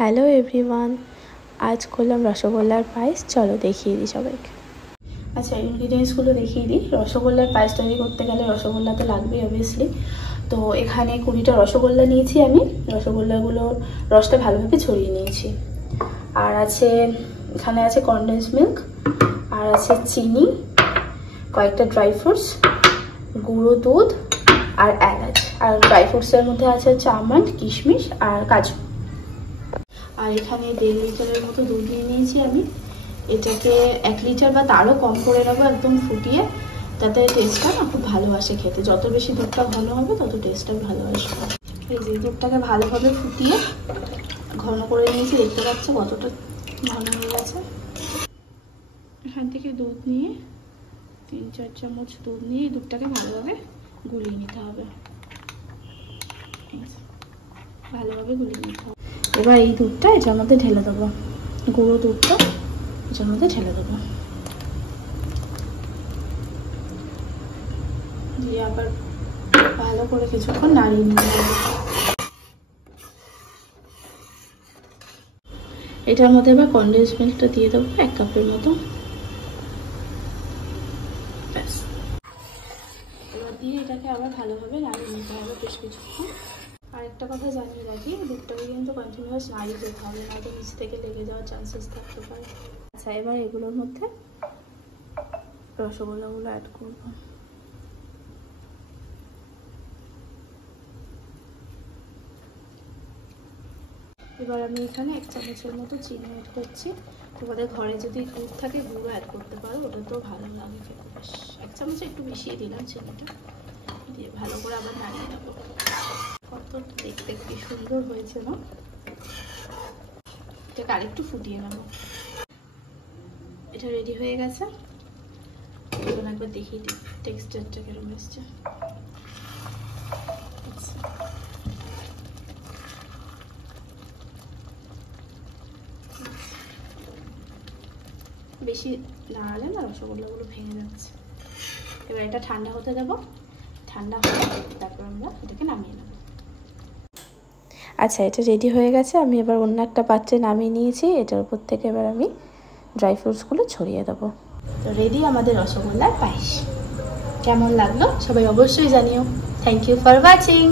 Hello everyone, আজ করলাম রসগোল্লার পায়েস। চলো দেখিয়ে দিই সবাইকে। আচ্ছা, ইনগ্রিডিয়েন্টসগুলো দেখিয়ে দিই। রসগোল্লার পায়েস তৈরি করতে গেলে রসগোল্লা তো লাগবেই অবভিয়াসলি। তো এখানে 20টা রসগোল্লা নিয়েছি আমি। রসগোল্লাগুলোর রসটা ভালোভাবে ছড়িয়ে নিয়েছি। আর আছে এখানে আছে কনডেন্স মিল্ক, আর আছে চিনি, কয়েকটা ড্রাই ফ্রুটস, গুঁড়ো দুধ আর এলাচ। আর ড্রাই ফ্রুটসের মধ্যে আছে আমন্ড, কিশমিশ আর কাজু। আর এখানে 1.5 লিটারের মতো দুধ নিয়ে নিয়েছি আমি। এটাকে 1 লিটার বা তারও কম করে নেবো একদম ফুটিয়ে, তাতে টেস্টটা না খুব ভালো আসে খেতে। যত বেশি দুধটা ঘন হবে তত টেস্টটা ভালো আসবে। এই যে দুধটাকে ভালোভাবে ফুটিয়ে ঘন করে নিয়েছি, দেখতে পাচ্ছ কতটা ঘন হয়ে গেছে। এখান থেকে দুধ নিয়ে 3-4 চামচ দুধ নিয়ে এই দুধটাকে ভালোভাবে গুলিয়ে নিতে হবে। ভালোভাবে গুলিয়ে নিতে হবে। এবার এই দুধটা এটার মধ্যে ঢেলে দেবো, গুঁড়ো দুধটা এটার মধ্যে ঢেলে দেবো, দিয়ে আবার ভালো করে কিছুক্ষণ নাড়িয়ে নিতে হবে। এটার মধ্যে এবার কনডেন্স মিল্কটা দিয়ে দেবো 1 কাপের মতো। ব্যাস, এবার দিয়ে এটাকে আবার ভালোভাবে নাড়িয়ে নিতে হবে বেশ কিছুক্ষণ। আরেকটা কথা জানিয়ে রাখি, দুধটাকে কিন্তু কন্টিনিউয়াস নাড়িয়ে যেতে হবে, নয়তো নিচ থেকে লেগে যাওয়ার চান্সেস থাকতে পারে। আচ্ছা, এবার এগুলোর মধ্যে রসগোল্লাগুলো অ্যাড করব। এবার আমি এখানে 1 চামচের মতো চিনি অ্যাড করছি। তোমাদের ঘরে যদি দুধ থাকে গুঁড়ো অ্যাড করতে পারো, ওটা তো ভালো লাগে খেতে। বেশ 1 চামচে একটু বেশি দিলাম চিনিটা, দিয়ে ভালো করে আবার নাড়িয়ে নেবো। কত দেখতে কি সুন্দর হয়েছে না? এটাকে আরেকটু ফুটিয়ে নেবো। এটা রেডি হয়ে গেছে। এখন একবার দেখি টেক্সচারটা কেরম এসছে। বেশি নাড়ালে না রসগোল্লাগুলো ভেঙে যাচ্ছে। এবার এটা ঠান্ডা হতে দেবো। ঠান্ডা হলে তারপর আমরা এটাকে নামিয়ে নেব। আচ্ছা, এটা রেডি হয়ে গেছে। আমি এবার অন্য একটা পাত্রে নামিয়ে নিয়েছি। এটার উপর থেকে এবার আমি ড্রাই ফ্রুটসগুলো ছড়িয়ে দেবো। তো রেডি আমাদের রসগোল্লার পায়েস। কেমন লাগলো সবাই অবশ্যই জানিও। Thank you for watching.